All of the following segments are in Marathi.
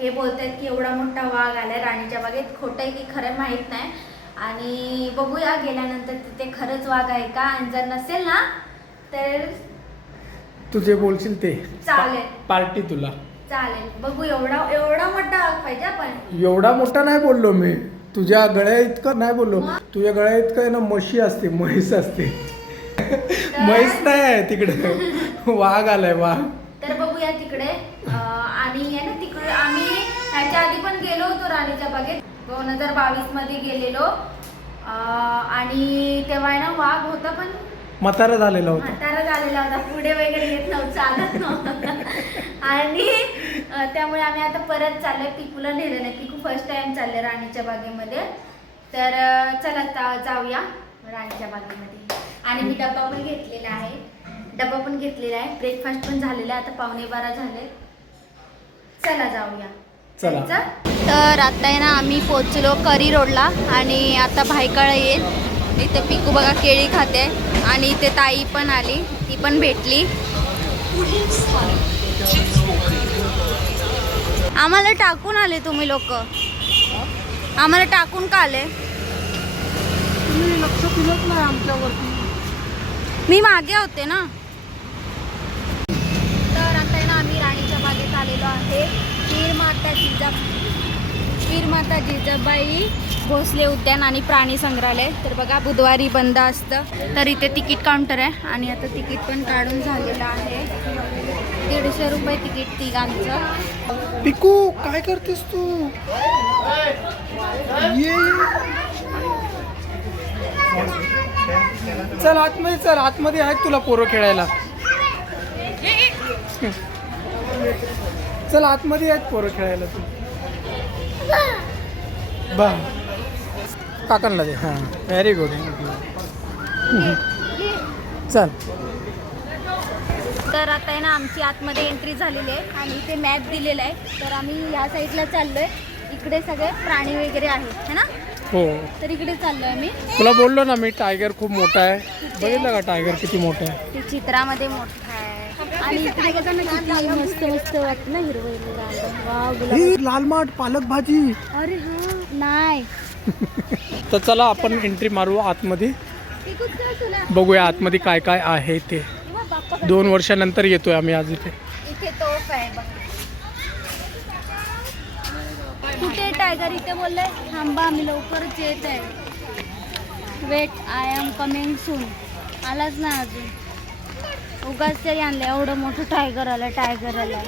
हे बोलतात की एवढा मोठा वाघ आलाय राणीच्या बागेत. खोटं आहे की खरं माहीत नाही. आणि बघूया गेल्यानंतर तिथे खरंच वाघ आहे का? आणि जर नसेल ना तर तू जे बोलशील ते. चालेल. पार्टी तुला. चालेल. बघू एवढा एवढा मोठा वाघ पाहिजे आपण. एवढा मोठा नाही बोललो मी. तुझ्या गळ्या इतकं नाही बोललो. तुझ्या गळ्या इतकं आहे ना म्हशी असते म्हैस असते. म्हैस नाही आहे तिकडे. वाघ आलाय वाघ. तर बघूया तिकडे अं, आणि आहे ना तिकडे आम्ही ह्याच्या आधी पण गेलो होतो राणीच्या बागेत दोन हजार बावीसमध्ये गेलेलो. आणि तेव्हा आहे ना वाघ होता पण म्हातारा झालेला होता. म्हातारा झालेला होता. पुढे वगैरे येत नव्हतं चालत नव्हतं. आणि त्यामुळे आम्ही आता परत चाललोय. पिकूला नेलं नाही पिकू फर्स्ट टाइम चालले राणीच्या बागेमध्ये. तर चला जाऊया राणीच्या बागेमध्ये. आणि मी डब्बा पण घेतलेला आहे. डब्बा पण घेतलेला आहे. ब्रेकफास्ट पण झालेला आहे. आता पावणे बारा झाले. चला जाऊया. चला. तर आता आहे ना आम्ही पोचलो करी रोडला आणि आता भायकाळा येईल. इथे पिकू बघा केळी खाते. आणि इथे ताई पण आली. ती पण भेटली. आम्हाला टाकून आले तुम्ही लोक. आम्हाला टाकून का आले? तुम्ही लक्ष दिलंच नाही आमच्यावरती. मी मागे होते ना तर आता आहे ना आम्ही राणीच्या बागेत आलेलो आहे वीर माता जिजा वीर माता जिजाबाई भोसले उद्यान आणि प्राणी संग्रहालय. तर बघा बुधवारी बंद असतं. तर इथे तिकीट काउंटर आहे आणि आता तिकीट पण काढून झालेलं आहे. दीडशे रुपये तिकीट तिघांचं. पिकू काय करतेस तू? ये. चल आतमध्ये चल आतमध्ये आहेत तुला पोरं खेळायला. चल आतमध्ये आहेत पोरं खेळायला तू. बा काकांना दे हां. व्हेरी गुड चल. तर आता आहे ना आमची आतमध्ये एंट्री झालेली आहे आणि इथे मॅप दिलेला आहे. तर आम्ही ह्या साईडला चाललोय. इकडे सगळे प्राणी वगैरे आहेत है ना? हो. तर इकडे चाललोय आम्ही. तुला बोललो ना मी टायगर खूप मोठा आहे. बघितलं का टायगर किती मोठा आहे? ते चित्रामध्ये मोठा आहे आणि इकडे कसं ना किती मस्त मस्त वाटत ना हिरवं हिरवं रान. वाव गुलाब. हे लाल माठ पालक भाजी. अरे हा नाही तर चला आपण एंट्री मारू आतमध्ये. बघूया आतमध्ये काय काय आहे ते. दोन वर्षानंतर येतोय आम्ही आज इथे. इथे तोफ आहे बघ. कुठे टायगर इथे बोलले? थांबा आम्ही लवकरच येत आहे. Wait I am coming soon आलाच ना अजून. उगाच तरी आणलं एवढं मोठं टायगर आलं टायगर आलं.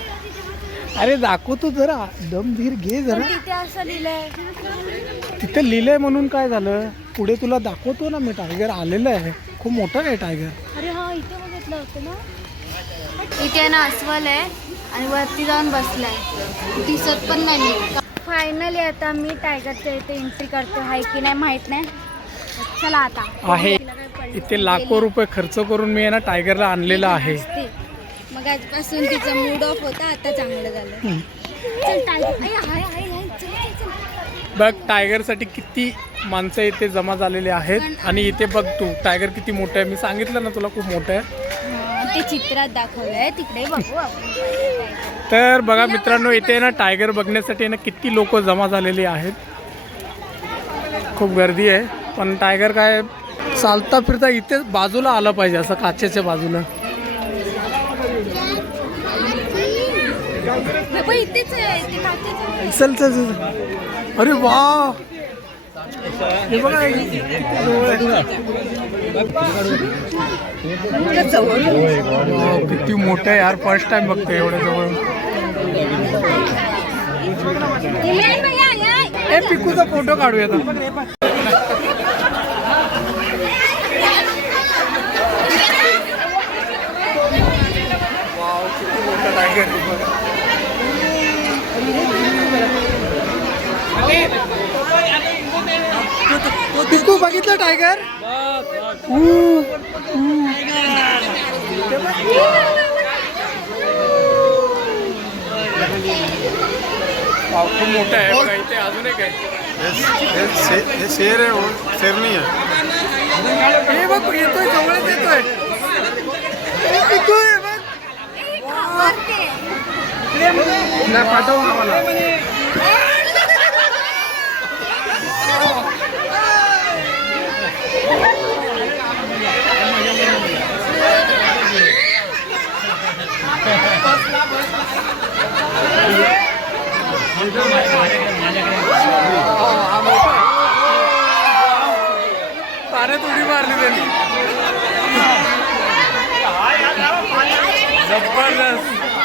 अरे दाखवतो जरा दमधीर घे पण जरा. तिथे असं लिहिलंय. तिथे लिहिलंय म्हणून काय झालं? पुढे तुला दाखवतो ना मी टायगर आलेलं आहे. खूप मोठा आहे टायगर अरे हा इथे बघितलं होतं ना. इथे ना अस्वल आहे आणि वरती जाऊन बसलाय. दिसत पण नाही फायनली आता मी टायगरच्या इथे एंट्री करतो आहे की नाही माहीत नाही. चला आता. आहे. इथे लाखो रुपये खर्च करून मी ना टायगरला आणलेलं आहे. मग आजपासून तिचं मूड ऑफ होता आता चांगलं झालं. चल टायगर. चल, चल, चल. बघ टायगरसाठी किती माणसं इथे जमा झालेले आहेत आणि इथे बघ तू टायगर किती मोठं आहे मी सांगितलं ना तुला खूप मोठं आहे हा, ते चित्रात दाखवलंय तिकडे बघू आपण तर बघा मित्रांनो इथे ना टायगर बघण्यासाठी ना किती लोक जमा झालेली आहेत खूप गर्दी आहे पण टायगर काय चालता फिरता इथे बाजूला आलं पाहिजे असं काचेच्या बाजूला इथेच. चल चल चल. अरे वा हे बघा किती मोठं आहे यार फर्स्ट टाइम बघते एवढ्या जवळ. ए पिकूचा फोटो काढूयात आपण वाव, किती मोठा tiger आहे बघा. पिकू बघितलं टायगर खूप मोठं आहे बघा इथे अजून एक आहे. ये शेर है वो शेर नहीं है हे बघ येतोय जवळच येतोय. हे आहे बघ. नाही पाठव आम्हाला तारे उडी मारली त्यांनी. जबरदस्त.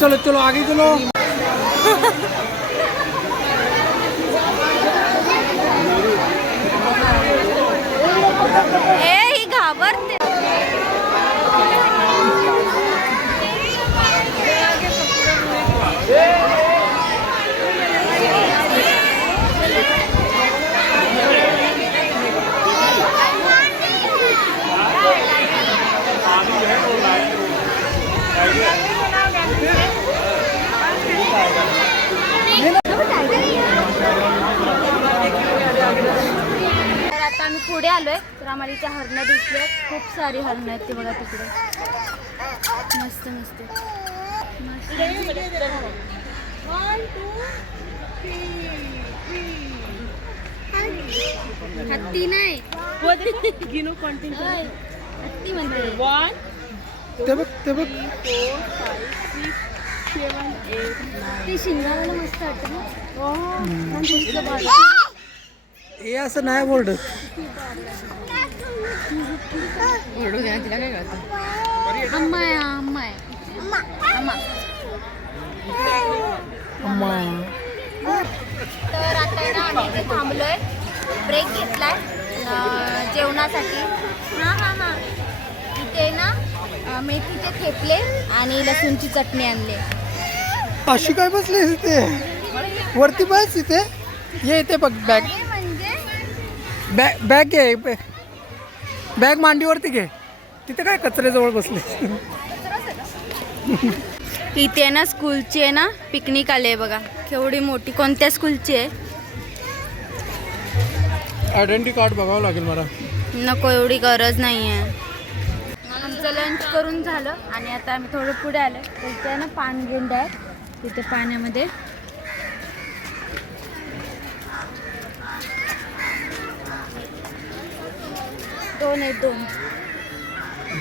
चलो चलो आगे चलो ए ही घाबरते तर पुढे आलोय तर आम्हाला इथे हरणं दिसले खूप सारी हरणं आहेत ते बघा तिकडे. मस्त मस्त. हत्ती नाही. होय. हत्ती म्हणते ते बघ ते बघ. ते शिंगाला मस्त वाटतं ना. हे असं नाही बोलत. अम्मा आहे अम्मा आहे. अम्मा. अम्मा. तर आता आहे ना आम्ही इथे थांबलोय. ब्रेक घेतलाय. अं, जेवणासाठी. हां हां हां. इथे ना अं, मेथीचे थेपले आणि लसूणची चटणी आणले. अशी काय बसली इथे? वरती बस इथे. ये इथे बघ बॅग. अरे म्हणजे बॅग बॅग घे. बॅ- बॅग मांडीवरती घे. तिथे काय कचऱ्याजवळ बसले? इथे आहे ना स्कूलची आहे ना पिकनिक आली आहे बघा. केवढी मोठी. कोणत्या स्कूलची आहे? आयडेंटिटी कार्ड बघावं लागेल मला. नको एवढी गरज नाही आहे आमचं लंच करून झालं आणि आता आम्ही थोडं पुढे आलो आहे ना पानगिंड आहे. तिथे पाण्यामध्ये दोन आहेत दोन.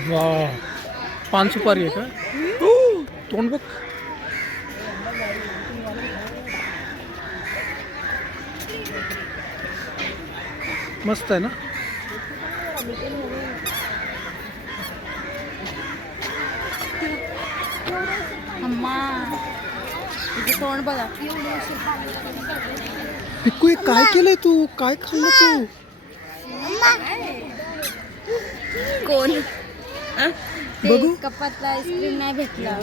वा. पान सुपारी आहे का? तोंड बघ. मस्त आहे ना? अम्मा तोंड बघा. पिकू हे काय केलंय तू? काय खाल्लं तू? कोण? बघू. कपातला आईस्क्रीम नाही भेटला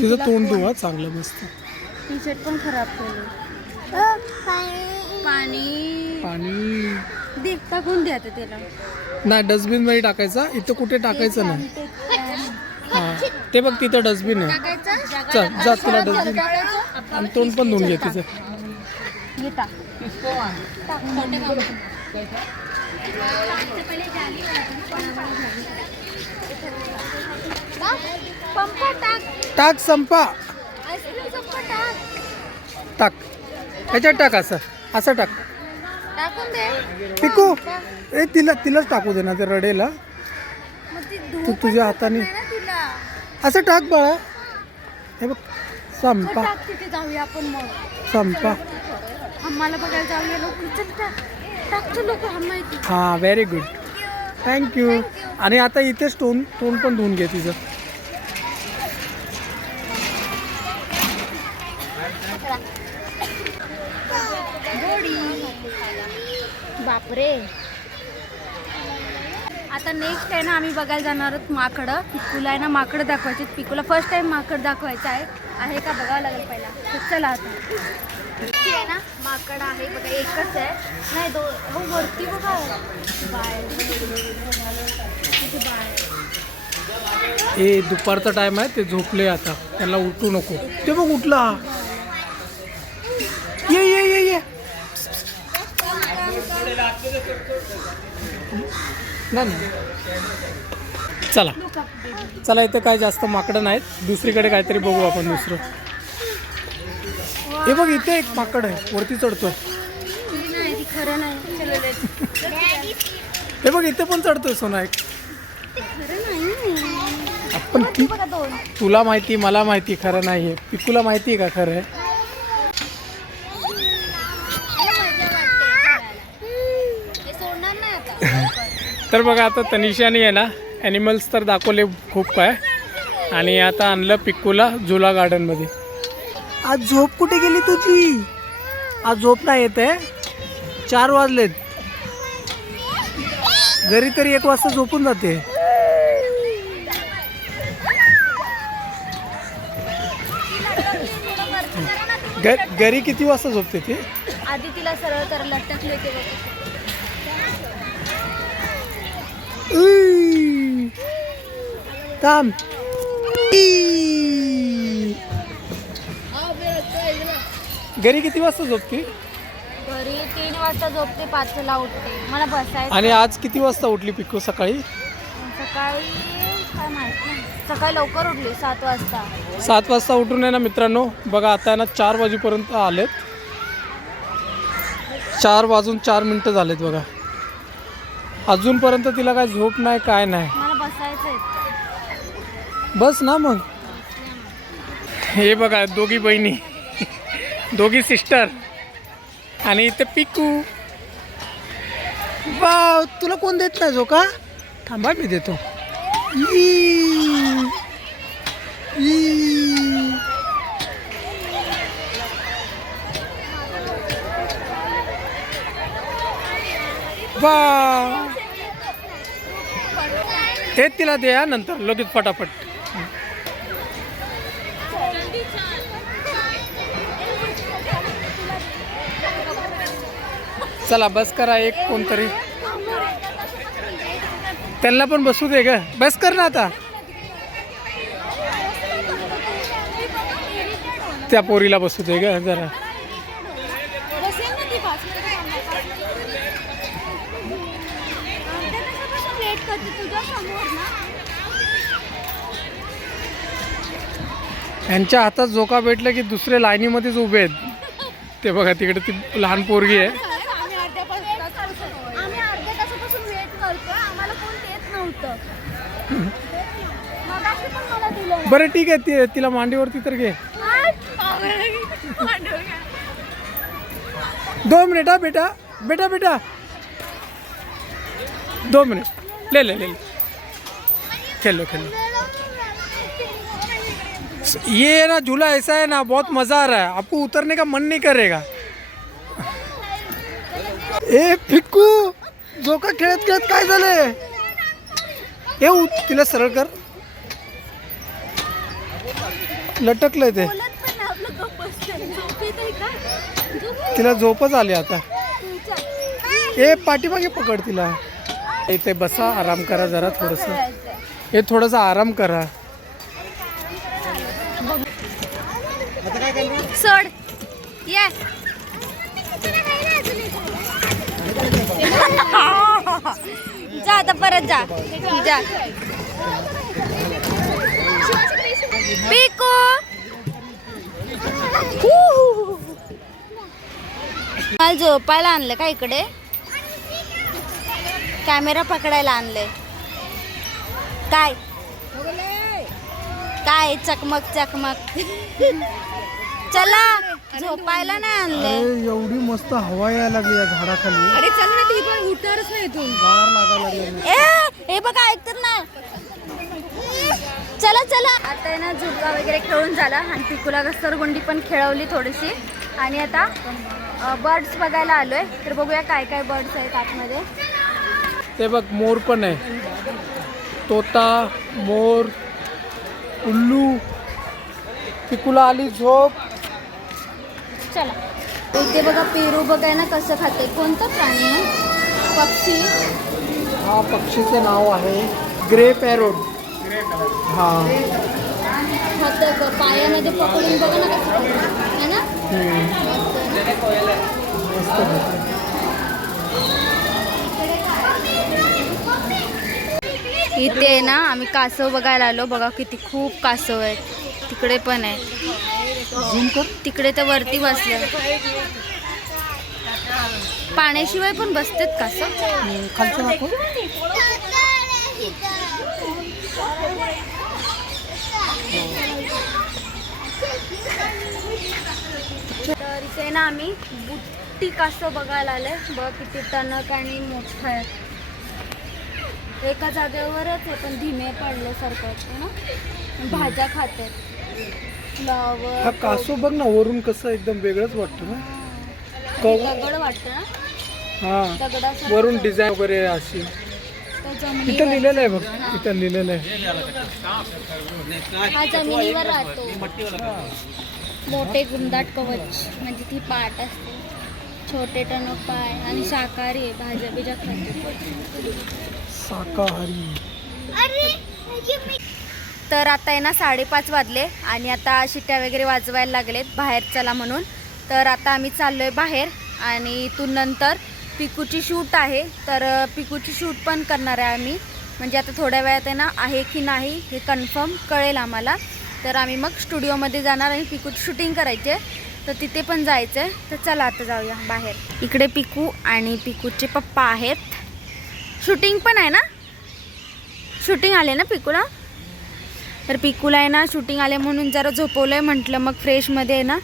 तुझं तोंड धुवा चांगलं मस्त. टी शर्ट पण खराब केलं. पाणी. पाणी. दे टाकून द्या त्याला? नाही डस्टबिनमध्ये टाकायचा. इथं कुठे टाकायचं नाही. हा ते बघ तिथं डस्टबिन आहे. चल जा तिला डस्टबिन आणि तोंड पण धुवून घे तिचं. पंपा टाक टाक संपा. टाक. ह्याच्यात टाक असं. असं टाक. टाकून दे पिकू. ए तिला तिलाच टाकू दे ना ते रडेला. ती तुझ्या हाताने. असं टाक बाळा. हे बघ संपा. संपा. आम्हाला बघायला जाऊया. हां व्हेरी गुड थँक्यू आणि आता इथेच टोन टोन पण धुवून घे तिचं. बापरे. आता नेक्स्ट आहे ना आम्ही बघायला जाणार आहोत माकडं. पिकूला आहे ना माकडं दाखवायचे पिकूला फर्स्ट टाइम माकड दाखवायचं आहे. आहे का बघावं लागेल पहिला. तर चला आता. इथे आहे ना माकड आहे बघा एकच आहे. नाही दो हो वरती बघा. बाय बाय हे दुपारचा टाइम आहे ते झोपले आता. त्यांना उठू नको. ते बघ उठला. ये ये ये ये. नाही नाही. चला. चला इथं काय जास्त माकडं नाहीत. दुसरीकडे काहीतरी बघू आपण दुसरं. हे बघ इथे एक माकड आहे. वरती चढतोय. हे बघ इथे पण चढतोय सोना एक. आपण तुला माहिती मला माहिती खरं नाही आहे पिकूला माहिती आहे का खरं? आहे हे सोडणार नाही आता तर बघा आता तनिषाने आहे ना ॲनिमल्स तर दाखवले खूप काय. आणि आता आणलं पिक्कूला झुला गार्डनमध्ये आज झोप कुठे गेली तुझी? आज झोप नाही येत आहे. चार वाजलेत. घरी तरी एक वाजता झोपून जाते. घरी किती वाजता झोपते ती? आधी तिला सरळ ई. घरी किती वाजता झोपते? घरी तीन वाजता झोपते पाचला उठते. मला बसायचं. आणि आज किती वाजता उठली पिकू सकाळी? सकाळी काय माहीत नाही. सकाळी लवकर उठली सात वाजता. सात वाजता उठून आहे ना मित्रांनो बघा आता आहे ना चार वाजेपर्यंत आलेत. चार वाजून चार मिनटं झालेत बघा. अजूनपर्यंत तिला काय झोप नाही काय नाही? मला बस ना मग. हे बघा दोघी बहिणी. दोघी सिस्टर. आणि इथे पिकू. वा तुला कोण देत नाही जो का थांबा मी देतो. ई. ई. वा ते तिला दे नंतर लगेच पटापट चला बस करा एक कोणतरी. त्यांना पण बसू दे ग. बस कर ना आता. त्या पोरीला बसू दे ग जरा. वेट करते तुझ्या समोर ना. यांच्या हातात झोका भेटलं की दुसरे लाईनीमध्येच उभे आहेत. ते बघा तिकडे ती लहान पोरगी आहे. बरं ठीक आहे. ती तिला मांडीवरती तर घे. दो मिनिट हा बेटा. बेटा बेटा. दो मिनट. ले ले ले ले। खेलो खेलो। ये ना झूला ऐसा है ना बहुत मज़ा आ रहा है। आपको उतरने का मन नहीं करेगा। ए फिक्कू झोका खेळत खेळत काय झाले? हे तिला सरळ कर। लटकलंय ते। तिला झोपच आली आता। ए पाठीमागे पकड तिला। इथे बसा आराम करा जरा थोडस. हे थोडंसं आराम करा. सोड. ये. जा आता परत जा. जा. पिको काल झोपायला आणलं का इकडे? कॅमेरा पकडायला आणलंय. काय? काय? चकमक चकमक. चला. झोपायला नाही आणले एवढी मस्त हवा यायला लागली या झाडाखाली. अरे चल ना ती पण उतरच नाही इथून. गार लागायला लागली ए हे बघा ऐकत नाही. चला चला. आता आहे ना झुलका वगैरे खेळून झाला. आणि पिकुला घसरगुंडी पण खेळवली थोडीशी. आणि आता बर्ड्स बघायला आलोय. तर बघूया काय काय बर्ड्स आहेत आतमध्ये. ते बघ मोर पण आहे. तोता मोर उल्लू पिकुला आली झोप. चला. इथे बघा पेरू बघाय ना कसं खाते. कोणतं प्राणी? आहे पक्षी? हा पक्षीचं नाव आहे ग्रे पॅरोट. हा. खातं पायामध्ये पकडून बघा ना कसं खातं है ना? हम्म. मस्त. मस्त खातं. इथे आहे ना आम्ही कासव बघायला आलो. बघा किती खूप कासव आहेत. तिकडे पण आहे तिकडे तर वरती बसले. पाण्याशिवाय पण बसतात कासव. तर इथे ना आम्ही बुट्टी कासव बघायला आले बघ किती टणक आणि मोठं आहे. एका जागेवरच आहे पण धीमे पडल्यासारखं आहे ना. भाज्या खात आहेत हा फ्लॉवर कासव बघ ना वरून कसं एकदम वेगळंच वाटतं ना. कव- दगड वाटतं ना. हा दगडासारखं वरून डिझाईन वगैरे अशी. तो इथं जमिनीवर लिहिलेलं आहे बघ इथं लिहिलेलं आहे. हा जमिनीवर राहतो. मोठे गुंडाट कवच म्हणजे ती पाट असते. छोटे टणक पाय आणि शाकाहारी आहे भाज्या बिज्या खाते. शाकाहारी. तर आता आहे ना साडेपाच वाजले आणि आता शिट्ट्या वगैरे वाजवायला लागलेत बाहेर चला म्हणून. तर आता आम्ही चाललोय बाहेर आणि इथून नंतर पिकूची शूट आहे. तर पिकूची शूट पण करणार आहे आम्ही. म्हणजे आता थोड्या वेळात आहे ना आहे की नाही हे कन्फर्म कळेल आम्हाला. तर आम्ही मग स्टुडिओमध्ये जाणार आणि पिकूची शूटिंग करायची आहे. तर तिथे पण जायचं आहे तर चला आता जाऊया बाहेर. इकडे पिकू आणि पिकूचे पप्पा आहेत. शूटिंग पण आहे ना? शूटिंग आले ना पिकूला? तर पिकूला आहे ना शूटिंग आले म्हणून जरा झोपवलं आहे म्हटलं मग फ्रेशमध्ये आहे ना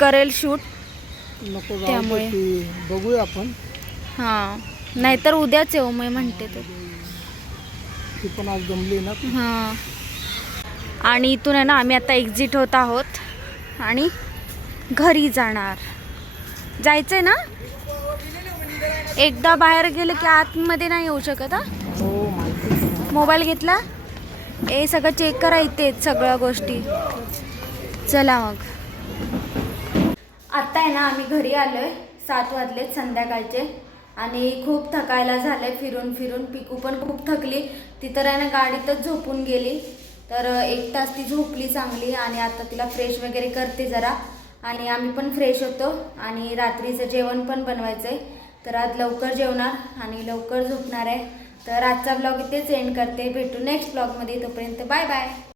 करेल शूट त्यामुळे. बघूया आपण. हां. नाहीतर उद्याच येऊ मी म्हणते ते. ती पण आज जमली ना. हां. आणि इथून आहे ना आम्ही आता एक्झिट होत आहोत. आणि घरी जाणार. जायचं आहे ना? एकदा बाहेर गेलं की आतमध्ये नाही येऊ शकत हा? हो मोबाईल घेतला? ए सगळं चेक करा इथेच सगळ्या गोष्टी. चला मग. आता आहे ना आम्ही घरी आलोय सात वाजलेत संध्याकाळचे. आणि खूप थकायला झालंय फिरून फिरून. पिकू पण खूप थकली. ती तर आहे ना गाडीतच झोपून गेली. तर एक तास ती झोपली चांगली आणि आता तिला फ्रेश वगैरे करते जरा. आणि आम्ही पण फ्रेश होतो. आणि रात्रीचं जेवण पण बनवायचं आहे तर आज लवकर जेवणार आणि लवकर झोपणार आहे. तर आजचा ब्लॉग इथेच एंड करते. भेटू नेक्स्ट ब्लॉगमध्ये तोपर्यंत बाय बाय